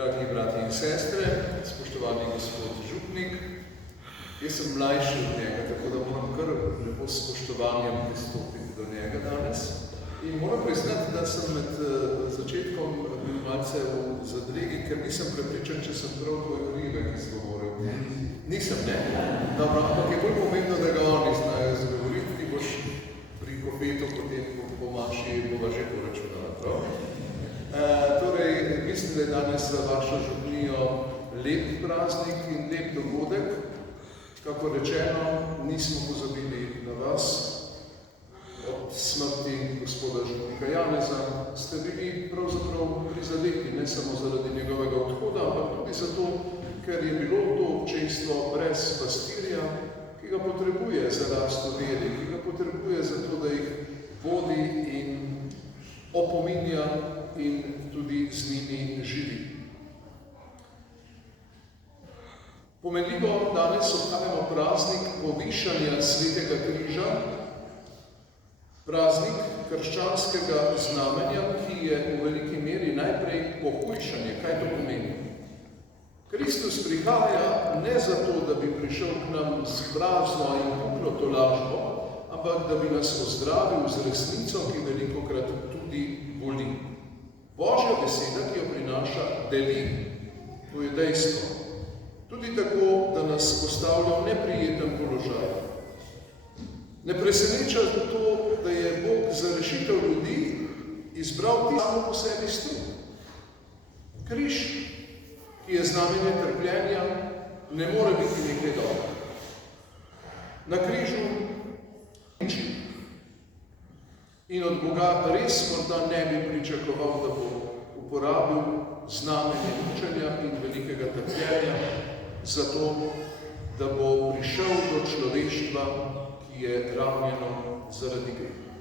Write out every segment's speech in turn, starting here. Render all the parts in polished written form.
Dragi brati in sestre, spoštovani gospod župnik, jaz sem mlajši od njega, tako da moram kar lepo s spoštovanjem pristopiti do njega danes. In moram priznati, da sem med začetkom bil malce v zadregi, ker nisem prepričan, če sem prav tvoj Rivek izgovoril. Nisem, ne? Dobro, ampak je bolj pomembno, da ga oni znajo izgovoriti, ti boš pri kofetu potem po maši bova že poračunala, prav? Torej, mislim, da je danes za vašo župnijo lep praznik in lep dogodek. Kako rečeno, nismo pozabili na vas. Od smrti gospoda župnika Janeza ste bili pravzaprav prizadeti, ne samo zaradi njegovega odhoda, ampak tudi zato, ker je bilo to občestvo brez pastirja, ki ga potrebuje za rast v veri, ki ga potrebuje za to, da jih vodi in opominja in tudi z njimi živi. Pomenljivo danes obhajamo praznik povišanja Svetega križa, praznik krščanskega znamenja, ki je v veliki meri najprej pohujšanje. Kaj to pomeni? Kristus prihaja ne zato, da bi prišel k nam z prazno in puklo tolažbo, ampak da bi nas ozdravil z resnico, ki velikokrat tudi boli. Božja beseda, ki jo prinaša, deli. To je dejstvo. Tudi tako, da nas postavlja v neprijeten položaj. Ne preseneča to, da je Bog za rešitev ljudi izbral samo po sebi strup. Križ, ki je znamenje trpljenja, ne more biti nekaj dobro. Na križu niči. In od Boga res morda ne bi pričakoval, da bo uporabil znamenje mučenja in velikega trpljenja zato, da bo prišel do človeštva, ki je ranjeno zaradi greha.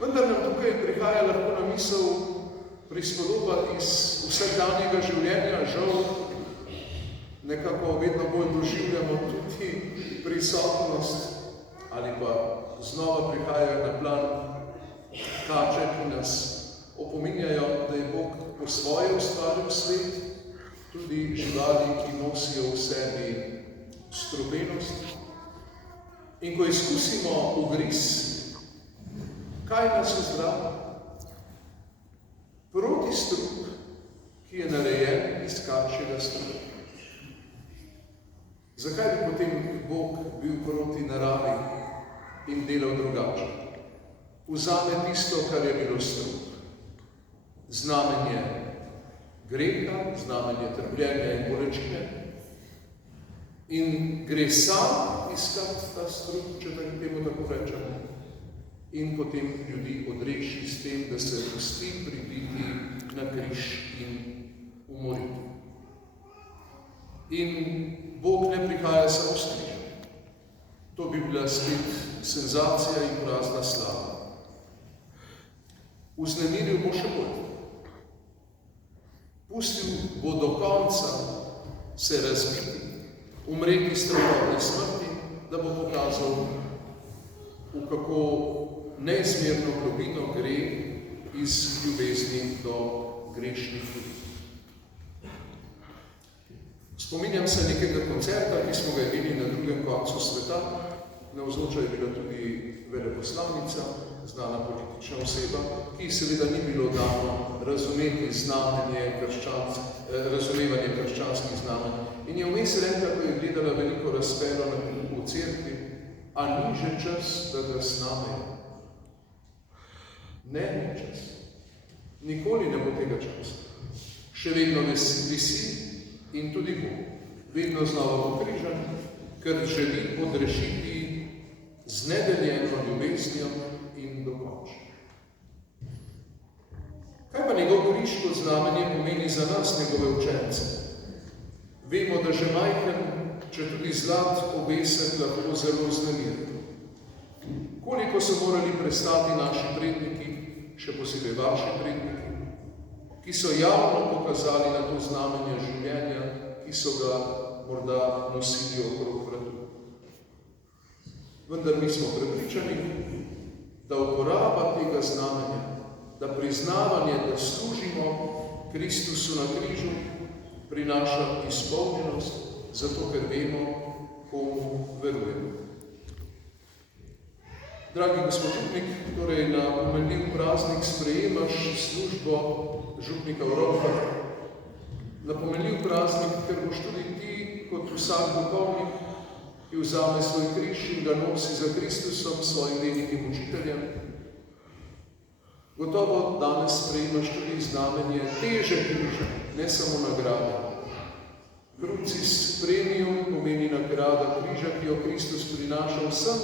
Vendar nam tukaj prihaja lahko na misel prispodoba iz vsakdanjega življenja, žal nekako vedno bolj doživljamo tudi prisotnost ali pa znova prihajajo na plan kače, ki nas opominjajo, da je Bog po svoje ustvaril svet, tudi živali, ki nosijo v sebi strupenost. In ko izkusimo ugriz, kaj nas ozdravi? Protistrup, ki je narejen iz kačjega strupa. Zakaj bi potem Bog bil proti naravi in delal drugače? Vzame tisto, kar je bilo strup. Znamenje greha, znamenje trpljenja in bolečine. In gre sam iskati ta strup, če temu tako rečemo. In potem ljudi odreši s tem, da se pusti pribiti na križ in umoriti. In Bog ne prihaja samo s križem. To bi bila spet senzacija in prazna slava. Vznemiril bo še bolj. Pustil bo do konca se razbiti, umreti strahotne smrti, da bo pokazal, v kako neizmerno globino gre iz ljubezni do grešnih ljudi. Spominjam se nekega koncerta, ki smo ga imeli na drugem koncu sveta. Navzoča je bila tudi veleposlanica, znana politična oseba, ki seveda ni bilo dano razumeti razumevanje krščanskih znamenj. In je vmes rekla, ko je gledala veliko razpelo na v cerkvi, a ni že čas, da ga snamejo? Ne, ni čas. Nikoli ne bo tega časa. Še vedno visi in tudi bo. Vedno znova pokrižan, ker želi odrešiti z nedeljeno ljubeznijo in dokončno. Kaj pa njegov križ kot znamenje pomeni za nas, njegove učence? Vemo, da že majhen, če tudi zlat obesek, lahko zelo vznemiri. Koliko so morali prestati naši predniki, še posebej vaši predniki, ki so javno pokazali na to znamenje življenja, ki so ga morda nosili okrog vratu. Vendar mi smo prepričani, da uporaba tega znamenja, da priznavanje, da služimo Kristusu na križu, prinaša izpolnjenost, zato ker vemo, komu verujemo. Dragi gospod župnik, torej na pomenljiv praznik sprejemaš službo župnika v rokah. Na pomenljiv praznik, ker boš tudi ti, kot vsak duhovnik, ki vzame svoj križ in ga nosi za Kristusom, svojim velikim učiteljem. Gotovo danes sprejemaš tudi znamenje teže križa, ne samo nagrade. Crucis premium pomeni nagrada križa, ki jo Kristus prinaša vsem,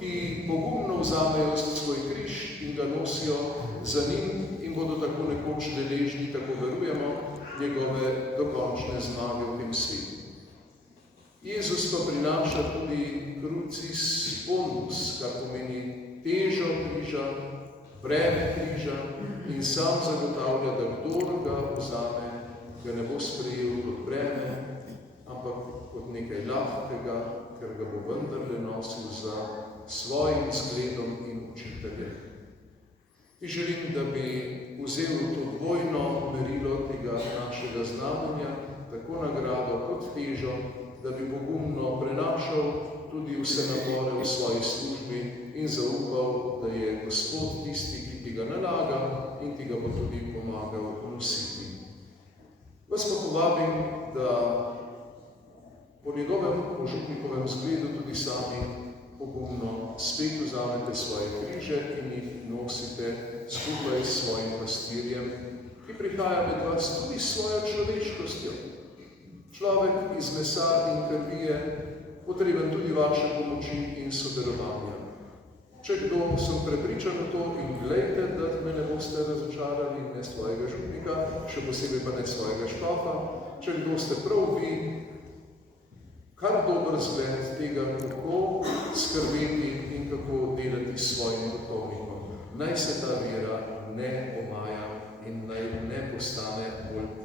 ki pogumno vzamejo svoj križ in ga nosijo za njim in bodo tako nekoč deležni, tako verujemo, njegove dokončne zmage v tem svetu. Jezus pa prinaša tudi crucis bonus, kar pomeni težo križa, breme križa in sam zagotavlja, da kdor ga vzame, ga ne bo sprejel kot breme, ampak kot nekaj lahkega, ker ga bo vendarle nosil za svojim zgledom in učiteljem. In želim, da bi vzel to dvojno merilo tega našega znamenja, tako nagrado kot težo, da bi pogumno prenašal tudi vse napore v svoji službi in zaupal, da je Gospod tisti, ki ti ga nalaga in ti ga bo tudi pomagal nositi. Vas pa povabim, da po njegovem, po župnikovem zgledu tudi sami pogumno spet vzamete svoje križe in jih nosite skupaj s svojim pastirjem, ki prihaja med vas tudi s svojo človeškostjo. Človek iz mesa in krvi je potreben tudi vaše pomoči in sodelovanja. Če kdo sem prepričan v to in glejte, da me ne boste razočarali, ne svojega župnika, še posebej pa ne svojega škofa, če kdo ste prav vi, kar dober zgled tega, kako skrbeti in kako delati s svojim duhovnikom. Naj se ta vera ne omaja in naj ne postane bolj puhla.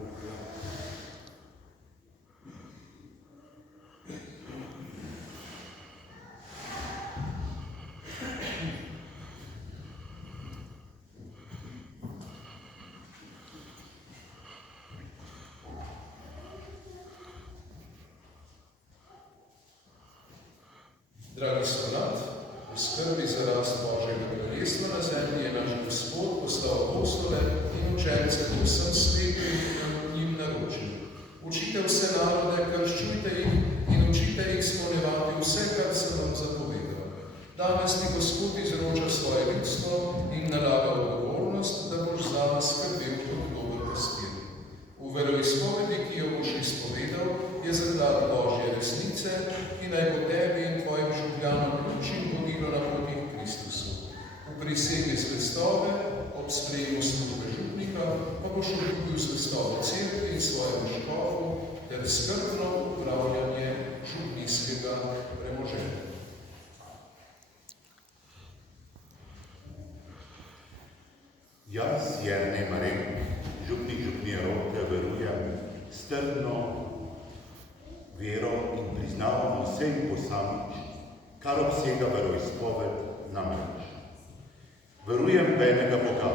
Dragi sonat, v skrbi za rast Božjega kraljestva na zemlji je naš Gospod poslal apostole in učence po vsem svetu in njim naročil. Učite vse narode, krščujte jih in učite jih izpolnjevati vse, kar sem vam zapovedal. Danes ti Gospod izroča svoje ljudstvo in nalaga odgovornost, da boš zame skrbel kot dober pastir. V veroizpovedi, ki jo boš izpovedal, je zaklad Božje resnice, ki naj bo tebi in tvojim župljanom čim vodilo na poti k Kristusu. V prisegi zvestove, ob sprejemu službe župnika, pa boš obljubil zvestovo cerkvi in svojemu škofu ter skrbno upravljanje župnijskega premoženja. Jaz, Jernej Marek, župnik župnije Roke, verujem strpno vero in priznavam vsem posamič, kar obsega veroizpoved namreč. Verujem v enega Boga,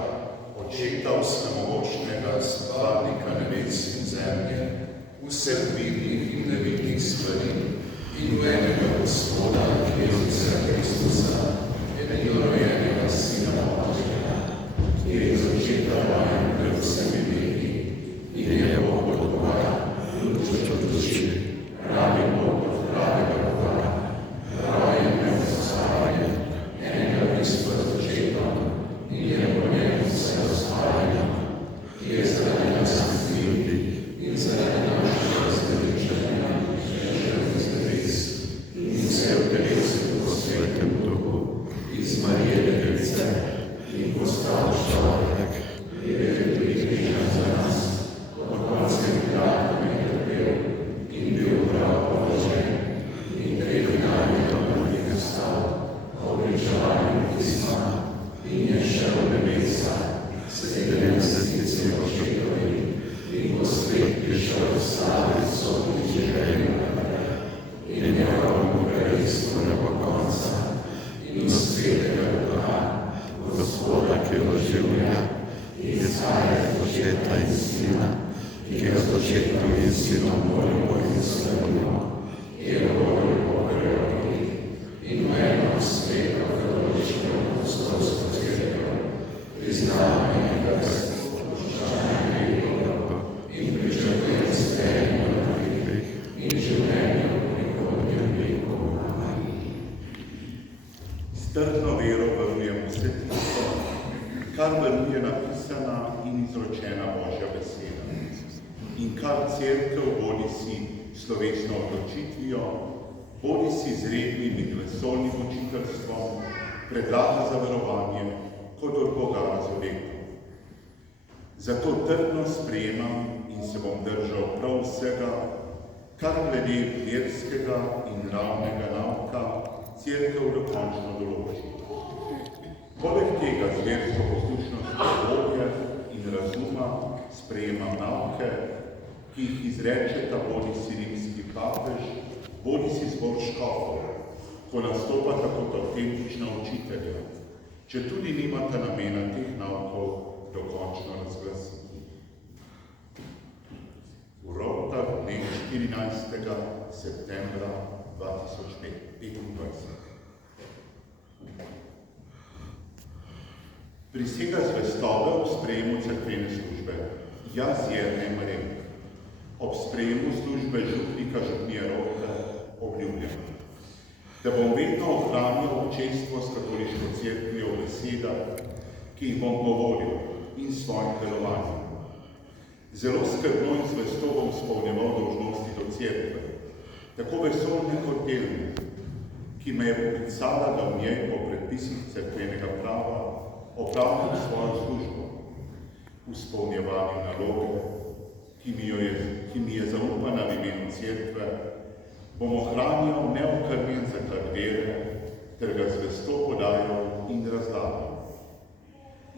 Očeta vsemogočnega, stvarnika nebes in zemlje, vseh vidnih in nevidnih stvari, in v enega Gospoda, ki je Otca Kristusa, edinorojenega Sina Božjega, ki je iz očeta vajen pred vsemi veki, in je Bog od Boga, luč od luči, pravi Bog od pravega Boga, rojen nepostajen, enega bistva z očetom, in je po njem vse ustvarjeno, ki je zaradi nas ljudi in zaradi našega razdelčenja prišel iz nebes in vse v telesu po Svetem Duhu, iz Marije Device in postal človek, je tudi križan za nas, od konskega kratom je trpel in bil prav položen in tretji dan je do mrtvih vstal, obličevanjem pisma in je šel v nebesa, sedem desnici Očetovi in bo svet prišel v slave sodnih življenj in njegovemu kraljestvu ne bo konca in v svetega Duha, Gospoda, ki oživlja, izhaja iz Očeta in Sina, ki je v začetku in sinom voljo in slavljeno, ki je voljo Boga in meno sveta katoliškega apostolska cerkev, priznava enega spoštovanja in pričakuje sprejem in življenje v prihodnjem veku. S trdno vero verujem vse tisto, kar veruje napisana in izročena Božja beseda in kar cerkev bodi si slovesno odločitvijo, bodi si z rednim in vesolnim učiteljstvom, predlaga za verovanje kot od Boga razoveto. Zato trdno sprejemam in se bom držal prav vsega, kar glede verskega in nravnega nauka cerkev dokončno določi. Poleg tega z versko poslušnostjo volje in razuma sprejemam nauke, ki jih izrečeta bodi si rimski papež, bodi si zbor škofov, ko nastopata kot avtentična učitelja, če tudi nimata namena teh naukov dokončno razglasiti. V Roptah dne 14. septembra 2025. Prisega zvestobe ob sprejemu cerkvene službe. Jaz Jernej Marek, ob sprejemu službe župnika župnije Ropte obljubljam, da bom vedno ohranjal občestvo s katoliško cerkvijo v besedah, ki jih bom govoril in svojim delovanjem. Zelo skrbno in zvesto bom izpolnjeval dolžnosti do cerkve, tako vesolne kot delne, ki me je poklicala, da v njej po predpisih cerkvenega prava opravljam svojo službo, v izpolnjevanju naloge, ki mi je zaupana v imenu cerkve, bom ohranjal neokrnjen zaklad vere, ter ga zvesto podajal in razlagal.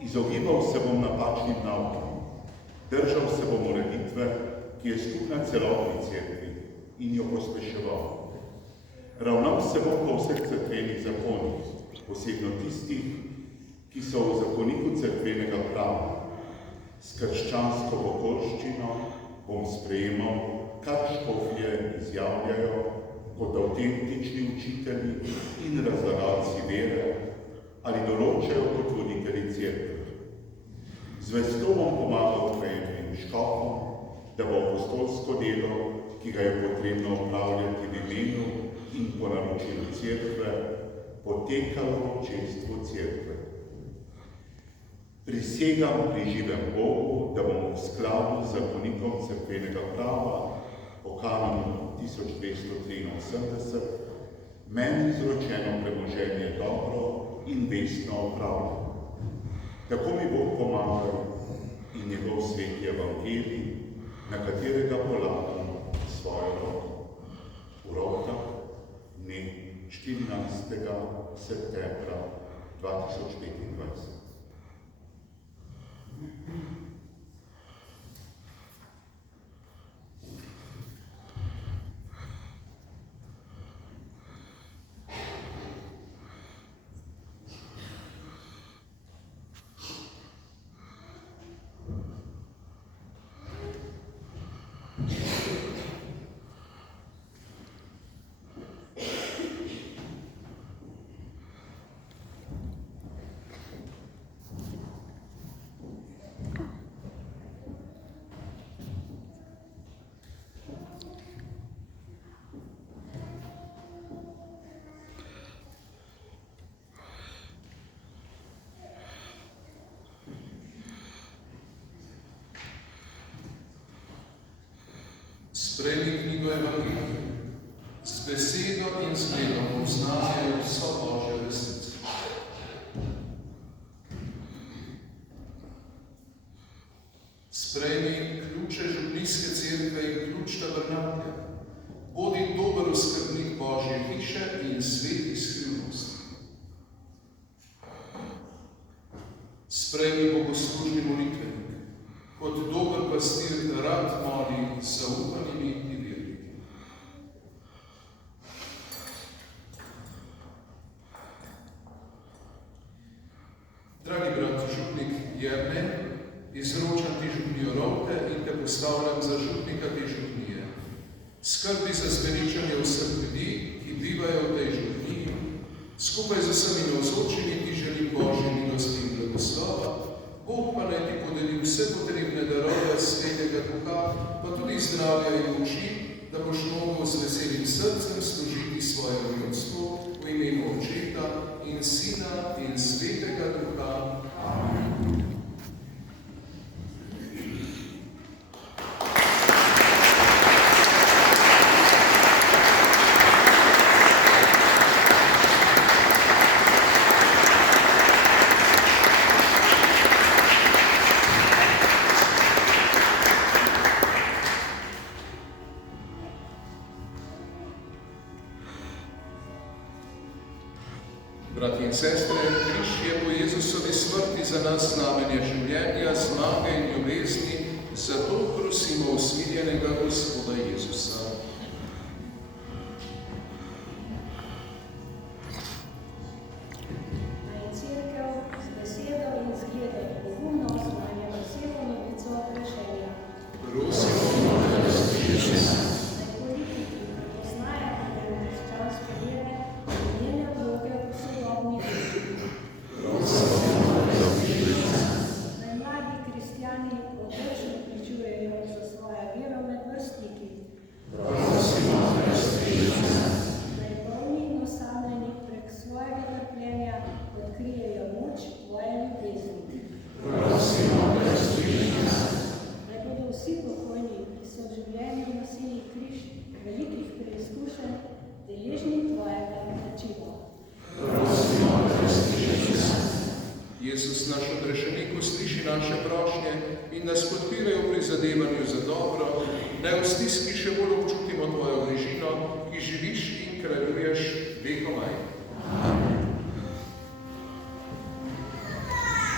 Izogibal se bom napačnim naukom, držal se bom ureditve, ki je skupna celotni cerkvi in jo pospeševal. Ravnal se bom po vseh cerkvenih zakonih, posebno tistih, ki so v zakoniku cerkvenega prava. S krščansko pokorščino bom sprejemal, kar škofje izjavljajo kot avtentični učitelji in razlagalci vere ali določajo kot voditelji cerkve. Zvesto bom pomagal krajevnim škofom, da bo apostolsko delo, ki ga je potrebno opravljati v imenu in po naročilu cerkve, potekalo v občestvu cerkve. Prisegam pri živem Bogu, da bom v skladu z zakonikom cerkvenega prava po kanonu 1283 meni izročeno premoženje dobro in vestno opravljal. Tako mi Bog pomagal in njegov sveti evangelij, na katerega polagam svojo roko. V Roptah dne 14. septembra 2025. Sprejmi knjigo Evangelija, z besedo in zgledom oznanjajo vso Božjo resnico. Sprejmi ključe župnijske cerkve in ključ tabernaklja, bodi dober oskrbnik Božje hiše in sveti skrivnosti. Sprejmi bogoslužni molitvenik, kot dober pastir rad moli z zaupanimi in verniki. Dragi brat župnik Jernej, Izročam ti župnijo Ronke in te postavljam za župnika te župnije. Skrbi za zveličanje vseh ljudi, ki bivajo v tej župniji. Skupaj z vsemi navzočimi ti želim Božje milosti in blagoslova. Bog pa naj ti podeli vse potrebne darove Svetega Duha, pa tudi zdravja in moči, da boš mogel z veselim srcem služiti svojemu ljudstvu v imenu Očeta in Sina in Svetega Duha. Amen. Bratje in sestre, križ je po Jezusovi smrti za nas znamenje življenja, zmage in ljubezni, zato prosimo usmiljenega Gospoda Jezusa. Naj Cerkev z besedo in zgledom pogumno oznanja veselo novico rešenja. Prosimo, da nas sliši. Naj politiki prepoznajo pomen krščanske vere in njene vloge v sodobni družbi. Naj mladi kristjani odločno vključujejo za svojo vero med vrstniki. Naj bolni in osamljeni prek svojega trpljenja odkrijejo moč tvoje ljubezni. Naj bodo vsi pokojni, ki so v življenju nosili križ velikih preizkušenj, deležni tvojega plačila. Jezus, naš odrešenik, usliši naše prošnje in nas podpirajo v prizadevanju za dobro, naj v stiski še bolj